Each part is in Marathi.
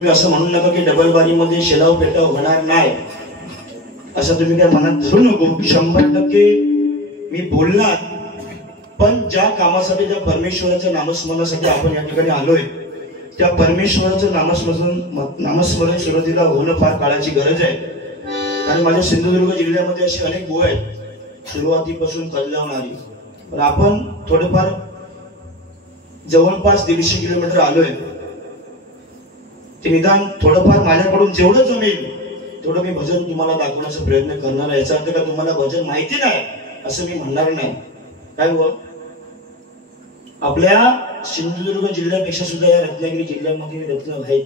असं म्हणू नका की डबल बारीमध्ये शेलाव पेटाव होणार नाही असं तुम्ही काय मनात धरू नको। 100% मी बोलणार, पण ज्या कामासाठी ज्या परमेश्वराच्या नामस्मरणासाठी आपण या ठिकाणी आलोय त्या परमेश्वराचं नामस्मरण सुरुवातीला होणं फार काळाची गरज आहे। कारण माझ्या सिंधुदुर्ग जिल्ह्यामध्ये अशी अनेक गोव आहेत सुरुवातीपासून कल्याणारी, पण आपण थोडेफार जवळपास 150 किलोमीटर आलोय। ते निदान थोडंफार माझ्याकडून जेवढं जमेल तेवढं मी भजन तुम्हाला दाखवण्याचा प्रयत्न करणार आहे। याचा अर्थ का तुम्हाला भजन माहिती नाही असं मी म्हणणार नाही। काय हो, आपल्या सिंधुदुर्ग जिल्ह्यापेक्षा सुद्धा या रत्नागिरी जिल्ह्यामध्ये रत्न आहेत।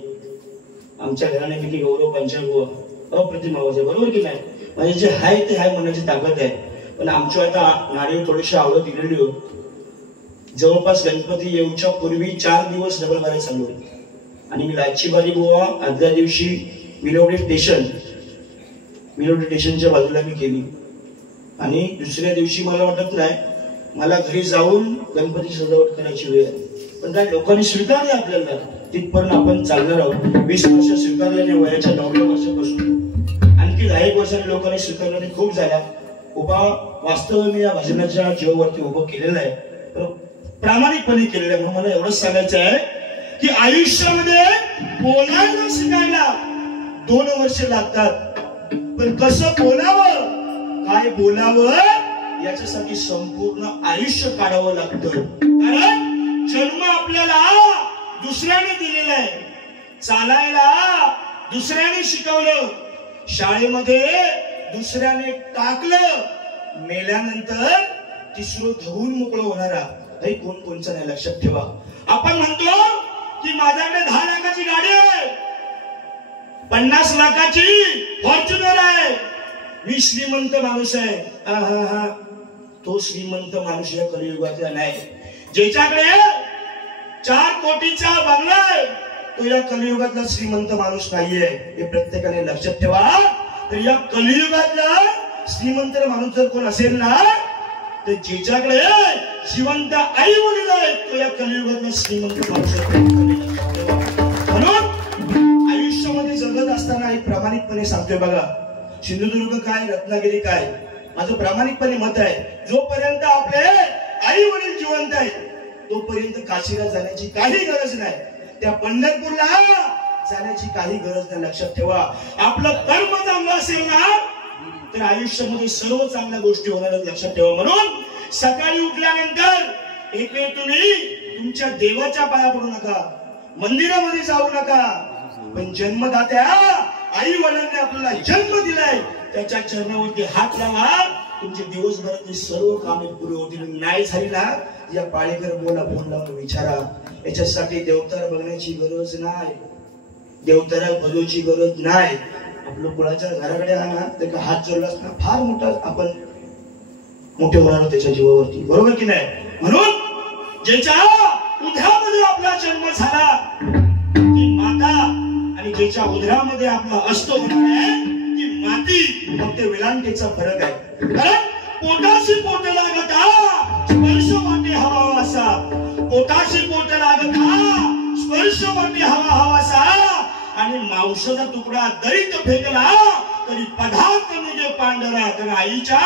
आमच्या घराण्यापैकी गौरव पंचांगो अप्रतिम आवाज आहे, बरोबर की नाही? म्हणजे जे आहे ते आहे म्हणण्याची ताकद आहे। पण आमच्या आता नाणी थोडीशी आवडत दिलेली हो, जवळपास गणपती येऊच्या पूर्वी 4 दिवस डबल बारी चालू होती आणि मी लाची बारी बुवा आदल्या दिवशी मिलोडी स्टेशनच्या बाजूला मी केली आणि दुसऱ्या दिवशी मला वाटत नाही मला घरी जाऊन गणपती सजावट करायची वेळ, पण काय लोकांनी स्वीकारले आपल्याला, तिथपर्यंत आपण चालणार आहोत। 20 वर्ष स्वीकारल्याने वयाच्या 9व्या वर्षापासून आणखी 10 वर्षांनी लोकांनी स्वीकारल्याने खूप झाल्या। उभा वास्तव मी या भजनाच्या जीवावरती उभं केलेलं आहे, प्रामाणिकपणे केलेलं आहे। म्हणून मला एवढंच सांगायचं आहे की आयुष्यामध्ये बोलायला शिकायला 2 वर्ष लागतात, पण कसं बोलावं, काय बोलावं याच्यासाठी संपूर्ण आयुष्य काढावं लागतं। कारण जन्म आपल्याला दुसऱ्याने दिलेला आहे, चालायला दुसऱ्याने शिकवलं, शाळेमध्ये दुसऱ्याने टाकलं, मेल्यानंतर तिसरं धुवून मोकळं होणारा हे कोणचा नाही, लक्षात ठेवा। आपण म्हणतो की माझ्याकडे 10 लाखाची गाडी आहे, 50 लाखाची फॉर्च्युनर आहे, मी श्रीमंत माणूस आहे। तो श्रीमंत माणूस या कलियुगातला नाही। ज्याच्याकडे 4 कोटीचा बंगला आहे तो या कलियुगातला श्रीमंत माणूस नाहीये, हे प्रत्येकाने लक्षात ठेवा। तर या कलियुगातला श्रीमंत माणूस जर कोण असेल ना, तर ज्याच्याकडे जिवंत आई वडील आहेत तो या कलियुगातला श्रीमंत माणूस आहे। म्हणून आयुष्यामध्ये जगत असताना एक प्रामाणिकपणे सांगतोय बघा, सिंधुदुर्ग काय रत्नागिरी काय, माझं प्रामाणिकपणे मत आहे, जोपर्यंत आपले आई वडील जिवंत आहेत तोपर्यंत काशीला जाण्याची काही गरज नाही, त्या पंढरपूरला जाण्याची काही गरज नाही। लक्षात ठेवा, आपलं कर्म चांगलं असेल ना तर आयुष्यामध्ये सर्व चांगल्या गोष्टी होणार आहेत, लक्षात ठेवा। म्हणून सकाळी उठल्यानंतर एक वेळ तुम्ही तुमच्या देवाच्या पाया पडू नका, मंदिरामध्ये जाऊ नका, पण जन्मदात्या आई वडिलांनी आपल्याला जन्म दिलाय त्याच्या चरणावरती हात लावा, तुमचे दिवसभरातली सर्व कामे पुरे होतील। नाही झाली ना या पाळेकर बोला फोन लावून विचारा। याच्यासाठी देवतारा बघण्याची गरज नाही, देवतारा बघण्याची गरज नाही। आपलं कुणाच्या घराकडे आला तर हात जोडला असता फार मोठा आपण मोठे होणार त्याच्या जीवावरती, बरोबर की नाही? म्हणून ज्याच्या उदरामध्ये आपला जन्म झाला ती माता आणि ज्याच्या उदरामध्ये आपला असतो होणार आहे ती माती, फक्त वेलांटीचा फरक आहे। कारण पोटाशी पोट लागता स्पर्श वाटे हवा असा, पोटाशी पोट लागता स्पर्श वाटे हवा हवासा, आणि मांसाचा तुकडा दरीत फेकला तरी पदार्थ म्हणजे पांढरा। तर आईच्या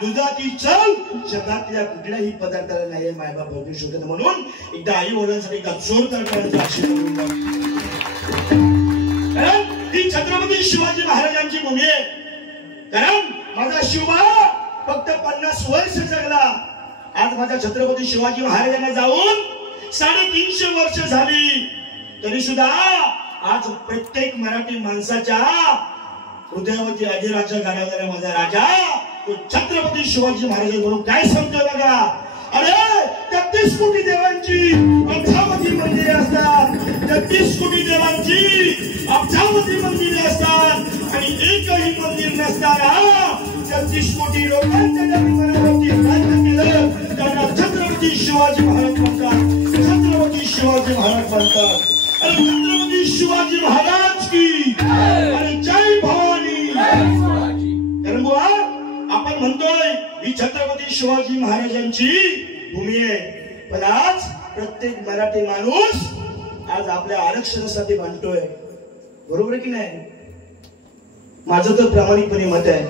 दुधाची चव जगातल्या कुठल्याही पदार्थाला नाही, मायबाप बघू शकत। म्हणून एकदा आई वडिलांसाठी एकदा जोरदार करायचा आशीर्वाद, कारण ही छत्रपती शिवाजी महाराजांची भूमी आहे। कारण माझा शिवबा फक्त 50 वर्ष जगला, आज माझ्या छत्रपती शिवाजी महाराजांना जाऊन 350 वर्ष झाली, तरी सुद्धा आज प्रत्येक मराठी माणसाच्या हृदयावरती अधिराजा गाण्याचा माझा राजा तो छत्रपती शिवाजी महाराज म्हणून काय सांगतोय बघा। अरे 33 कोटी देवांची अब्जावधी मंदिरे असतात, 33 कोटी देवांची अब्जावधी मंदिरे असतात, आणि एकही मंदिर नसताना 33 कोटी लोकांच्या जन्मावरती राज्य केलं, त्यांना छत्रपती शिवाजी महाराज म्हणतात, छत्रपती शिवाजी महाराज म्हणतात। अरे छत्रपती शिवाजी महाराज की, अरे जय भवानी। कारण बुवा आपण म्हणतोय ही छत्रपती शिवाजी महाराजांची भूमी आहे, पण आज प्रत्येक मराठी माणूस आज आपल्या आरक्षणासाठी भांडतोय, बरोबर आहे की नाही? माझं तर प्रामाणिकपणे मत आहे,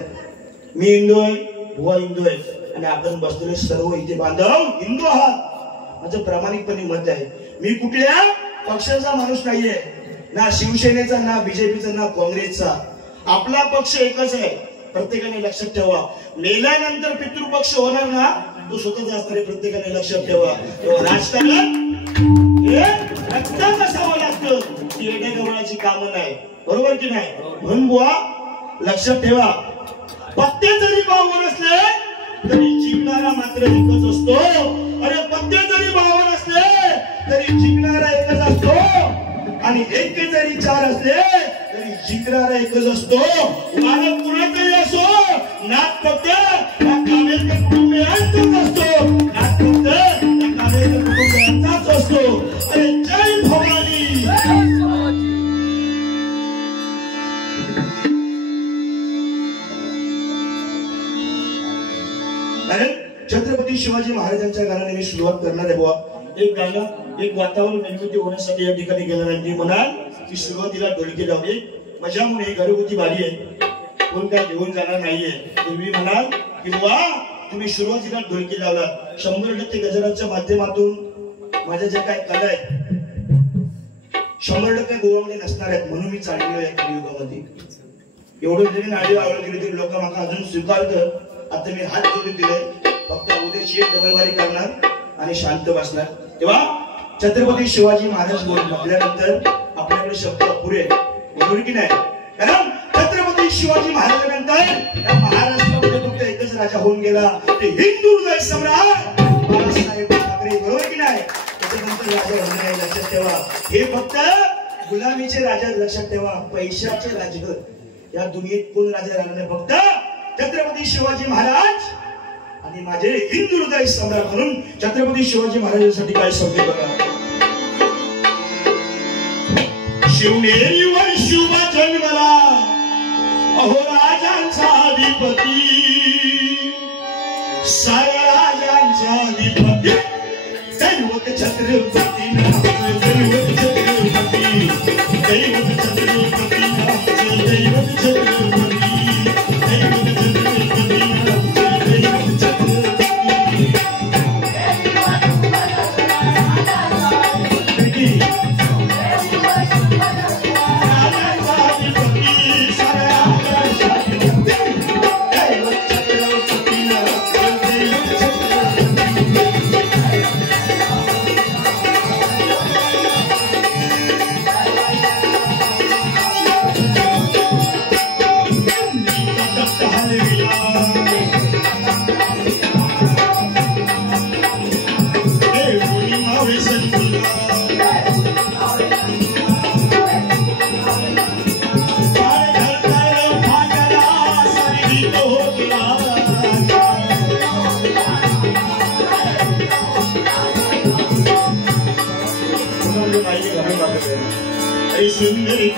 मी हिंदू आहे, बुवा हिंदू आहे आणि आपण बसलेले सर्व इथे बांधव हिंदू आहात. माझं प्रामाणिकपणे मत आहे. मी कुठल्या पक्षाचा माणूस नाहीये, ना शिवसेनेचा, ना बीजेपीचा, ना काँग्रेसचा. आपला पक्ष एकच आहे. प्रत्येकाने लक्षात ठेवा, मेल्यानंतर पितृपक्ष होणार ना, तो स्वतःच असणार आहे. प्रत्येकाने लक्षात ठेवा. राजकारण हे रक्तात असावं लागतं, ती एका गवळाची कामं नाही. बरोबर की नाही? म्हणून बुवा लक्षात ठेवा, पत्ते जरी भाव नसले तरी जिंकणारा मात्र एकच असतो. अरे पत्ते जरी भाव नसले तरी जिंकणारा एकच असतो आणि एक जरी चार असले तरी जिंकणारा एकच असतो. मालक कुणाचाही असो, नाक फक्त या कामेरकर कुटुंबियांचाच असतो. नाक फक्त या कामेरकर कुटुंबियांचाच असतो. अरे जय भवानी. कारण छत्रपती शिवाजी महाराजांच्या गाण्याने मी सुरुवात करणार आहे बुवा. एक गाणं, एक वातावरण निर्मिती होण्यासाठी या ठिकाणी गेल्यानंतर म्हणाल की सुरुवातीला ढोलकी लावली. मजा म्हणून घरगुती बारी आहे, कोण काय घेऊन जाणार नाहीये. तुम्ही म्हणाल की बुवा तुम्ही सुरुवातीला ढोलकी लावला. 100% गजराच्या माध्यमातून माझ्या ज्या काही कला आहेत 100% गोवामध्ये नसणार आहेत. म्हणून मी चाललेलो या कलियुगामध्ये. एवढं जरी नाडी आवड केली तरी लोक मला अजून स्वीकारतं. आता मी हात जोडून दिले, फक्त उद्याची एक डबलबारी करणार आणि शांत बसणार. तेव्हा छत्रपती शिवाजी महाराज म्हटल्यानंतर आपल्याकडे शब्द अपुरे बरोबर की नाही? कारण छत्रपती शिवाजी महाराजांनंतर या महाराष्ट्रामध्ये फक्त एकच राजा होऊन गेला, ते हिंदू हृदय सम्राट बाळासाहेब ठाकरे. बरोबर की नाही? त्याच्यानंतर राजा होणार आहे. लक्षात ठेवा, हे फक्त गुलामीचे राजा. लक्षात ठेवा, पैशाचे राजे या दुनियेत कोण राजा राहणार नाही, फक्त छत्रपती शिवाजी महाराज आणि माझे हिंदू हृदय सम्राट. म्हणून छत्रपती शिवाजी महाराजांसाठी काय शब्द बघा. शिवनेरीवर शुभ जन्मला अहो राजांचा अधिपती, साऱ्या राजांचा अधिपती, दैवत छत्रपती, दैवत छत्रपती, दैवत छत्रपती, दैवत छत्रपती. सुंदरी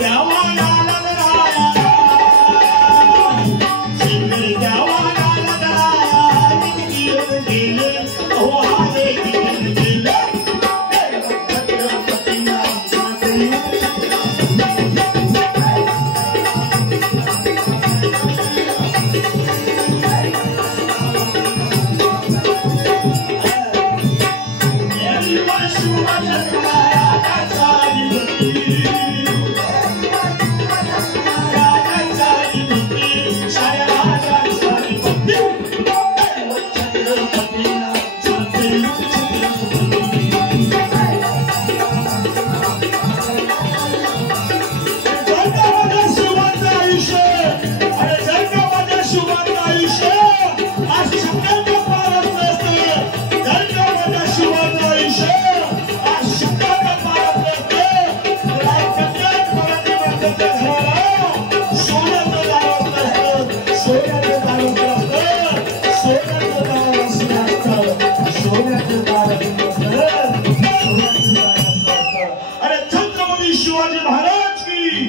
शिवाजी महाराज की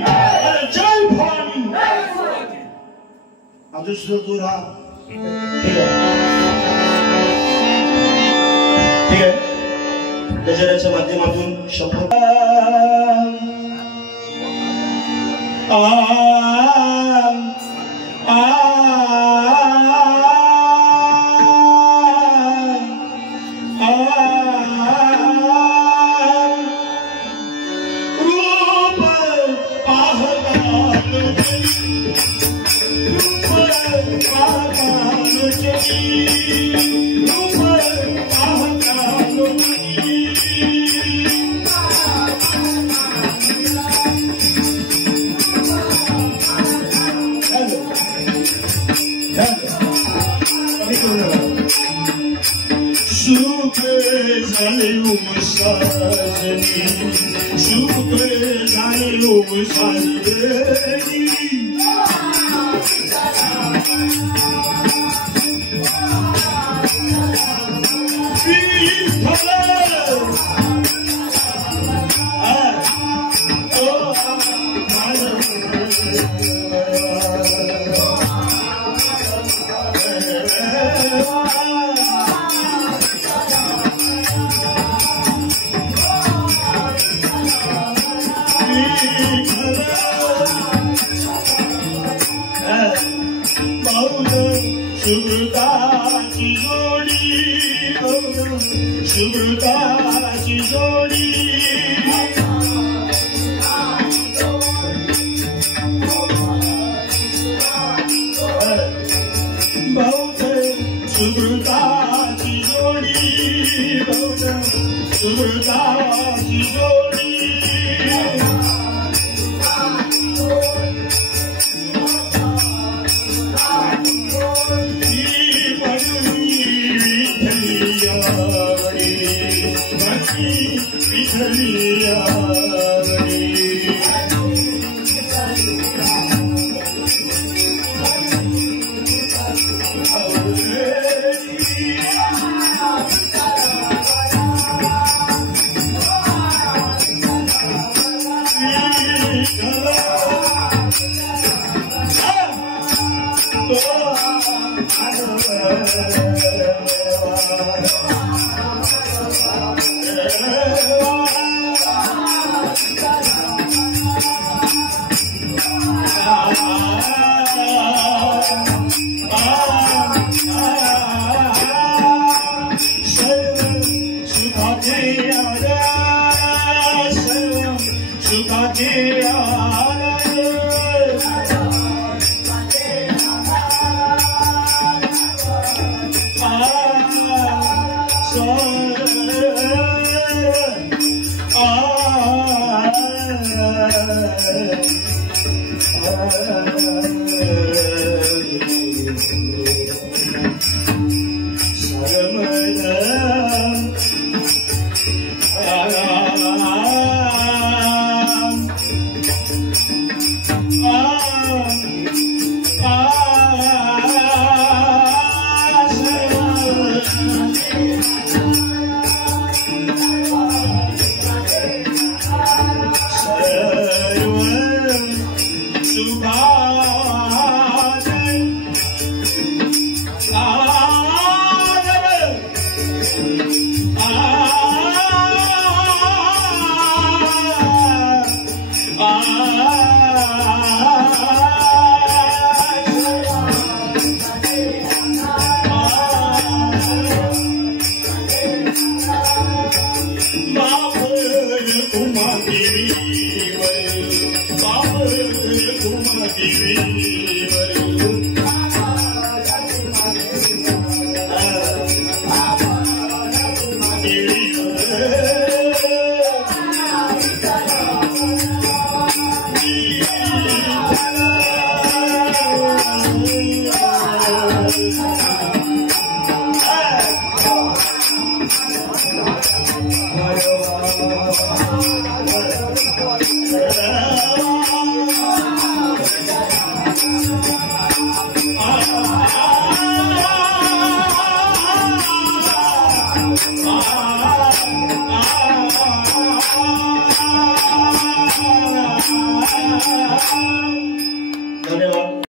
जय भवानी. अजून सुद्धा दूर हा ठीक आहे. गजराच्या माध्यमातून शंभर Ah